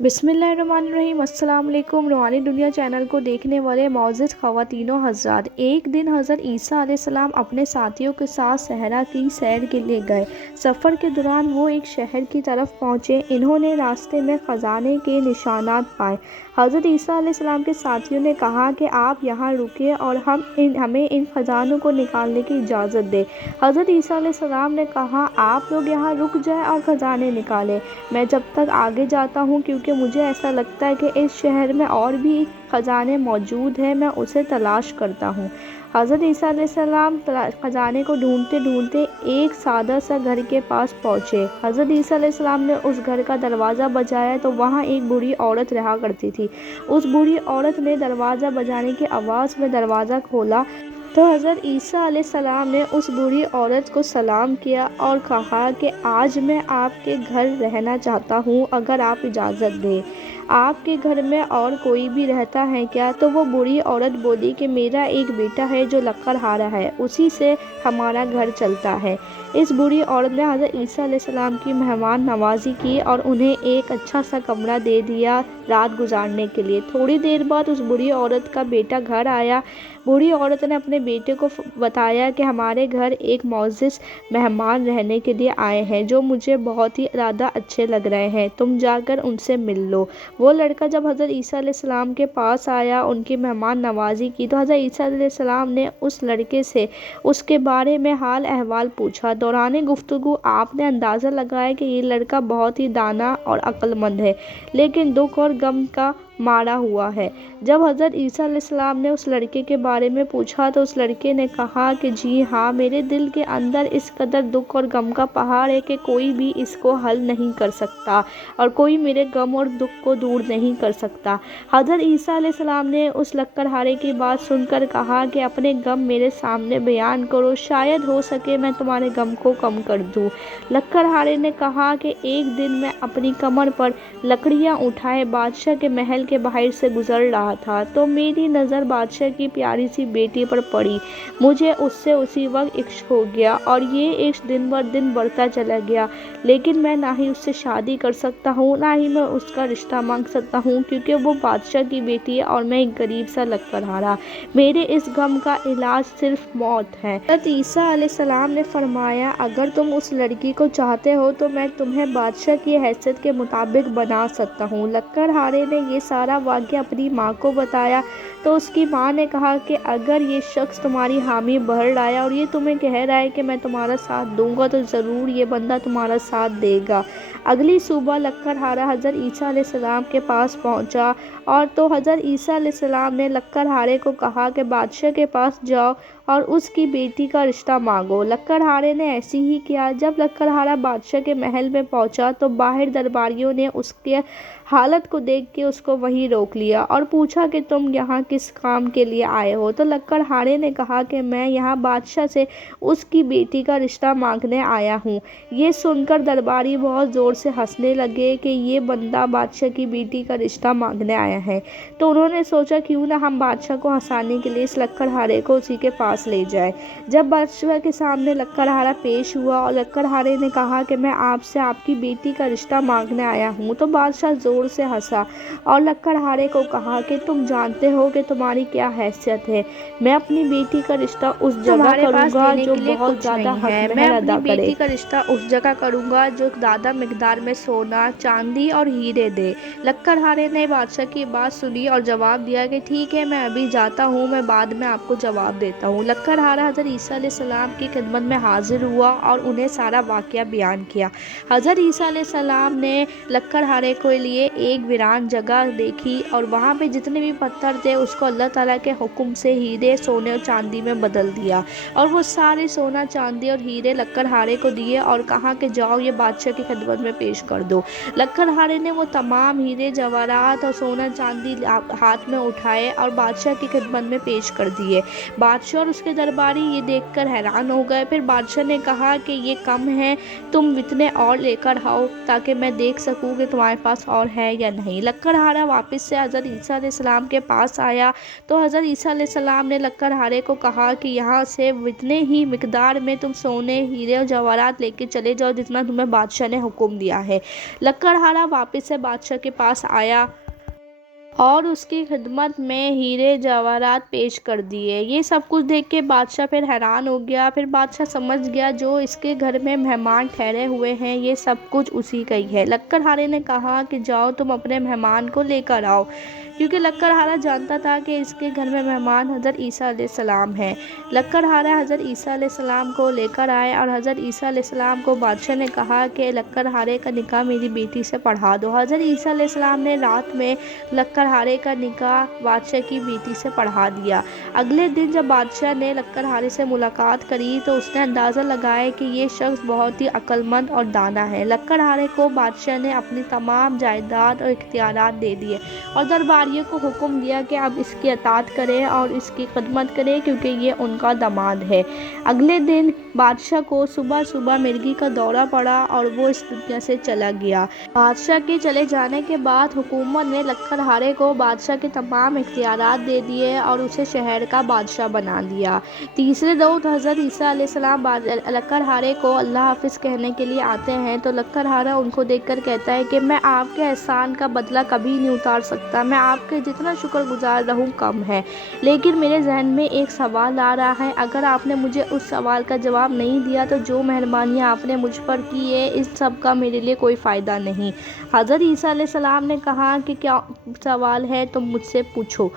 बिस्मिल्लाहिर्रहमानिर्रहीम। अस्सलाम वालेकुम। रूहानी दुनिया चैनल को देखने वाले मोअज़्ज़िज़ ख़वातीनो हज़रात, एक दिन हज़रत ईसा अलैहिस्सलाम अपने साथियों के साथ सहरा की सैर के लिए गए। सफ़र के दौरान वो एक शहर की तरफ पहुँचे। इन्होंने रास्ते में ख़जाने के निशानात पाए। हज़रत ईसा अलैहिस्सलाम के साथियों ने कहा कि आप यहाँ रुकिए और हमें इन ख़जानों को निकालने की इजाज़त दें। हज़रत ईसा अलैहिस्सलाम ने कहा, आप लोग यहाँ रुक जाएं और ख़जाने निकालें। मैं जब तक आगे जाता हूँ, क्योंकि मुझे ऐसा लगता है कि इस शहर में और भी ख़जाने मौजूद हैं, मैं उसे तलाश करता हूँ। हज़रत ईसा अलैहिस्सलाम ख़जाने को ढूंढते ढूंढते एक सादा सा घर के पास पहुँचे। हज़रत ईसा अलैहिस्सलाम ने उस घर का दरवाज़ा बजाया तो वहाँ एक बूढ़ी औरत रहा करती थी। उस बूढ़ी औरत ने दरवाज़ा बजाने की आवाज़ में दरवाज़ा खोला तो हज़रत ईसा अलैहिस्सलाम ने उस बूढ़ी औरत को सलाम किया और कहा कि आज मैं आपके घर रहना चाहता हूँ, अगर आप इजाज़त दें। आपके घर में और कोई भी रहता है क्या? तो वो बूढ़ी औरत बोली कि मेरा एक बेटा है जो लकड़हारा है, उसी से हमारा घर चलता है। इस बूढ़ी औरत ने हज़रत ईसा अलैहिस्सलाम की मेहमान नवाजी की और उन्हें एक अच्छा सा कमरा दे दिया रात गुजारने के लिए। थोड़ी देर बाद उस बूढ़ी औरत का बेटा घर आया। बूढ़ी औरत ने अपने बेटे को बताया कि हमारे घर एक मोअज़्ज़िज़ मेहमान रहने के लिए आए हैं, जो मुझे बहुत ही ज़्यादा अच्छे लग रहे हैं, तुम जाकर उनसे मिल लो। वो लड़का जब हज़रत ईसा अलैहिस्सलाम के पास आया, उनकी मेहमान नवाजी की, तो हज़रत ईसा अलैहिस्सलाम ने उस लड़के से उसके बारे में हाल अहवाल पूछा। दौरान गुफ्तगू आपने अंदाज़ा लगाया कि ये लड़का बहुत ही दाना और अक्लमंद है, लेकिन दुख और गम का मारा हुआ है। जब हज़रत ईसा अलैहिस्सलाम ने उस लड़के के बारे में पूछा तो उस लड़के ने कहा कि जी हाँ, मेरे दिल के अंदर इस कदर दुख और गम का पहाड़ है कि कोई भी इसको हल नहीं कर सकता और कोई मेरे गम और दुख को दूर नहीं कर सकता। हज़रत ईसा अलैहिस्सलाम ने उस लकड़हारे की बात सुनकर कहा कि अपने गम मेरे सामने बयान करो, शायद हो सके मैं तुम्हारे गम को कम कर दूँ। लकड़हारे ने कहा कि एक दिन मैं अपनी कमर पर लकड़ियाँ उठाए बादशाह के महल के बाहर से गुजर रहा था, तो मेरी नज़र बादशाह की प्यारी सी बेटी पर पड़ी। मुझे उससे उसी वक्त इश्क हो गया और ये इश्क दिन ब दिन बढ़ता चला गया, लेकिन मैं ना ही उससे शादी कर सकता हूँ, ना ही मैं उसका रिश्ता मांग सकता हूँ, क्योंकि वो बादशाह की बेटी है और मैं एक गरीब सा लकड़हारा। मेरे इस गम का इलाज सिर्फ मौत है। हज़रत ईसा अलैहिस्सलाम ने फरमाया, अगर तुम उस लड़की को चाहते हो तो मैं तुम्हें बादशाह की हैसियत के मुताबिक बना सकता हूँ। लकड़हारे ने ये सारा वाक़या अपनी माँ को बताया तो उसकी माँ ने कहा कि अगर ये शख्स तुम्हारी हामी भर रहा है और ये तुम्हें कह रहा है कि मैं तुम्हारा साथ दूंगा, तो ज़रूर ये बंदा तुम्हारा साथ देगा। अगली सुबह लकड़हारा हज़रत ईसा अलैहिस्सलाम के पास पहुंचा और तो हज़रत ईसा अलैहिस्सलाम ने लकड़हारे को कहा कि बादशाह के पास जाओ और उसकी बेटी का रिश्ता मांगो। लकड़हारे ने ऐसे ही किया। जब लकड़हारा बादशाह के महल में पहुंचा तो बाहर दरबारियों ने उसके हालत को देख के उसको वहीं रोक लिया और पूछा कि तुम यहाँ किस काम के लिए आए हो? तो लकड़हारे ने कहा कि मैं यहाँ बादशाह से उसकी बेटी का रिश्ता मांगने आया हूँ। ये सुनकर दरबारी बहुत ज़ोर से हंसने लगे कि ये बंदा बादशाह की बेटी का रिश्ता मांगने आया है। तो उन्होंने सोचा क्यों ना हम बादशाह को हंसाने के लिए इस लकड़हारे को उसी के पास ले जाए। जब बादशाह के सामने लकड़हारा पेश हुआ और लकड़हारे ने कहा कि मैं आपसे आपकी बेटी का रिश्ता मांगने आया हूँ, तो बादशाह ज़ोर से हंसा और लकड़हारे को कहा कि तुम जानते हो कि तुम्हारी क्या हैसियत है। मैं अपनी बेटी का रिश्ता उस जगह करूँगा जो बहुत ज़्यादा हक महल अदा करे। का रिश्ता उस जगह करूँगा जो ज़्यादा मिकदार में सोना, चांदी और हीरे दे। लकड़हारे ने बादशाह की बात सुनी और जवाब दिया कि ठीक है, मैं अभी जाता हूँ, मैं बाद में आपको जवाब देता हूँ। लकड़हारा हज़रत ईसा अलैहिस्सलाम की खिदमत में हाजिर हुआ और उन्हें सारा वाक़या बयान किया। हज़रत ईसा अलैहिस्सलाम ने लकड़हारे के लिए एक वीरान जगह देखी और वहाँ पे जितने भी पत्थर थे उसको अल्लाह ताला के हुक्म से हीरे, सोने और चांदी में बदल दिया और वो सारे सोना, चांदी और हीरे लकड़हारे को दिए और कहा कि जाओ ये बादशाह की खिदमत में पेश कर दो। लकड़हारे ने वो तमाम हीरे, जवाहरात और सोना चांदी हाथ में उठाए और बादशाह की खिदमत में पेश कर दिए। बादशाह और اس کے درباری یہ دیکھ کر حیران ہو گئے۔ پھر بادشاہ نے کہا کہ یہ کم ہے، تم اتنے اور لے کر آؤ تاکہ میں دیکھ سکوں کہ تمہارے پاس اور ہے یا نہیں۔ لکڑہارا واپس سے حضرت عیسیٰ علیہ السلام کے پاس آیا تو حضرت عیسیٰ علیہ السلام نے لکڑہارے کو کہا کہ یہاں سے اتنے ہی مقدار میں تم سونے، ہیرے اور جواہرات لے کے چلے جاؤ جتنا تمہیں بادشاہ نے حکم دیا ہے۔ لکڑہارا واپس سے بادشاہ کے پاس آیا اور اس کی خدمت میں ہیرے جواہرات پیش کر دیے۔ یہ سب کچھ دیکھ کے بادشاہ پھر حیران ہو گیا۔ پھر بادشاہ سمجھ گیا جو اس کے گھر میں مہمان ٹھہرے ہوئے ہیں یہ سب کچھ اسی کا ہی ہے۔ لکڑہارے نے کہا کہ جاؤ تم اپنے مہمان کو لے کر آؤ، کیونکہ لکڑہارا جانتا تھا کہ اس کے گھر میں مہمان حضرت عیسیٰ علیہ السلام ہیں۔ لکڑہارا حضرت عیسیٰ علیہ السلام کو لے کر آئے اور حضرت عیسیٰ علیہ السلام کو بادشاہ نے کہا کہ لکڑہارے کا نکاح میری بیٹی سے پڑھا دو۔ حضرت عیسیٰ علیہ السلام نے رات میں لکڑہارے کا نکاح بادشاہ کی بیٹی سے پڑھا دیا۔ اگلے دن جب بادشاہ نے لکڑہارے سے ملاقات کری تو اس نے اندازہ لگایا کہ یہ شخص بہت ہی عقل مند اور دانا ہے۔ لکڑہارے کو بادشاہ نے اپنی تمام جائیداد اور اختیارات دے دیے اور درباریوں کو حکم دیا کہ اب اس کی اطاعت کریں اور اس کی خدمت کریں کیونکہ یہ ان کا داماد ہے۔ اگلے دن بادشاہ کو صبح صبح مرگی کا دورہ پڑا اور وہ اس دنیا سے چلا گیا۔ بادشاہ کے چلے جانے کے بعد حکومت نے لکڑہارے کو بادشاہ کے تمام اختیارات دے دیے اور اسے شہر کا بادشاہ بنا دیا۔ تیسرے روز حضرت عیسیٰ علیہ السلام لکڑہارے کو اللہ حافظ کہنے کے لیے آتے ہیں تو لکڑہارا ان کو دیکھ کر کہتا ہے کہ میں آپ کے احسان کا بدلہ کبھی نہیں اتار سکتا، میں آپ کے جتنا شکر گزار رہوں کم ہے، لیکن میرے ذہن میں ایک سوال آ رہا ہے، اگر آپ نے مجھے اس سوال کا جواب نہیں دیا تو جو مہربانیاں آپ نے مجھ پر کی ہے اس سب کا میرے لیے کوئی فائدہ نہیں۔ حضرت عیسیٰ علیہ السلام نے کہا کہ کیا سوال ہے تم مجھ سے پوچھو۔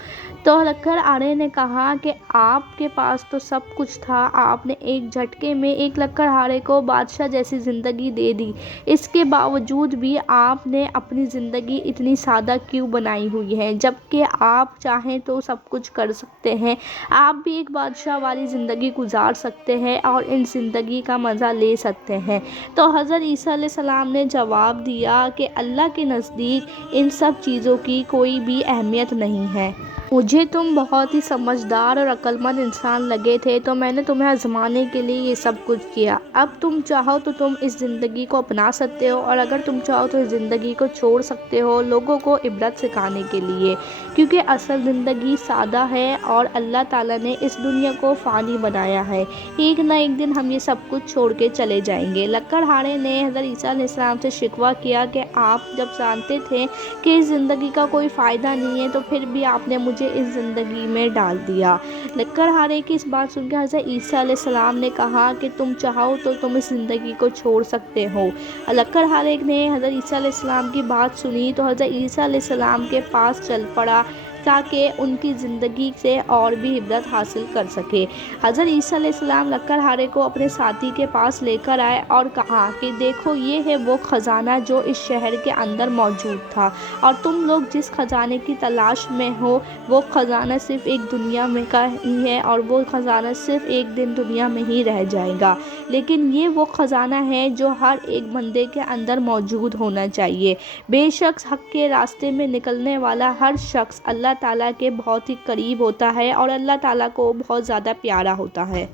تو لکڑہارے نے کہا کہ آپ کے پاس تو سب کچھ تھا، آپ نے ایک جھٹکے میں ایک لکڑہارے کو بادشاہ جیسی زندگی دے دی، اس کے باوجود بھی آپ نے اپنی زندگی اتنی سادہ کیوں بنائی ہوئی ہے جبکہ آپ چاہیں تو سب کچھ کر سکتے ہیں، آپ بھی ایک بادشاہ والی زندگی گزار سکتے ہیں اور ان زندگی کا مزہ لے سکتے ہیں۔ تو حضرت عیسیٰ علیہ السلام نے جواب دیا کہ اللہ کے نزدیک ان سب چیزوں کی کوئی بھی اہمیت نہیں ہے۔ مجھے تم بہت ہی سمجھدار اور عقل مند انسان لگے تھے تو میں نے تمہیں آزمانے کے لیے یہ سب کچھ کیا۔ اب تم چاہو تو تم اس زندگی کو اپنا سکتے ہو اور اگر تم چاہو تو اس زندگی کو چھوڑ سکتے ہو لوگوں کو عبرت سکھانے کے لیے، کیونکہ اصل زندگی سادہ ہے اور اللہ تعالیٰ نے اس دنیا کو فانی بنایا ہے، ایک نہ ایک دن ہم یہ سب کچھ چھوڑ کے چلے جائیں گے۔ لکڑہارے نے حضرت عیسیٰ علیہ السلام سے شکوہ کیا کہ آپ جب جانتے تھے کہ اس زندگی کا کوئی فائدہ نہیں ہے تو پھر بھی آپ نے مجھے اس زندگی میں ڈال دیا۔ لکڑہارے کی اس بات سن کے حضرت عیسیٰ علیہ السلام نے کہا کہ تم چاہو تو تم اس زندگی کو چھوڑ سکتے ہو۔ لکڑہارے نے حضرت عیسیٰ علیہ السلام کی بات سنی تو حضرت عیسیٰ علیہ السلام کے پاس چل پڑا تاکہ ان کی زندگی سے اور بھی عبرت حاصل کر سکے۔ حضرت عیسیٰ علیہ السلام لکڑہارے کو اپنے ساتھی کے پاس لے کر آئے اور کہا کہ دیکھو یہ ہے وہ خزانہ جو اس شہر کے اندر موجود تھا اور تم لوگ جس خزانے کی تلاش میں ہو وہ خزانہ صرف ایک دنیا میں کا ہی ہے اور وہ خزانہ صرف ایک دن دنیا میں ہی رہ جائے گا، لیکن یہ وہ خزانہ ہے جو ہر ایک بندے کے اندر موجود ہونا چاہیے۔ بے شک حق کے راستے میں نکلنے والا ہر شخص اللہ تعالیٰ کے بہت ہی قریب ہوتا ہے اور اللہ تعالیٰ کو بہت زیادہ پیارا ہوتا ہے۔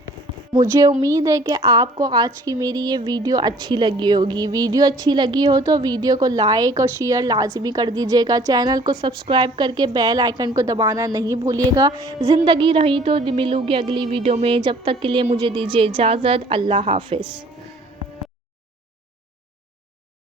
مجھے امید ہے کہ آپ کو آج کی میری یہ ویڈیو اچھی لگی ہوگی۔ ویڈیو اچھی لگی ہو تو ویڈیو کو لائک اور شیئر لازمی کر دیجیے گا، چینل کو سبسکرائب کر کے بیل آئیکن کو دبانا نہیں بھولیے گا۔ زندگی رہی تو ملوں گی اگلی ویڈیو میں، جب تک کے لیے مجھے دیجیے اجازت۔ اللہ حافظ۔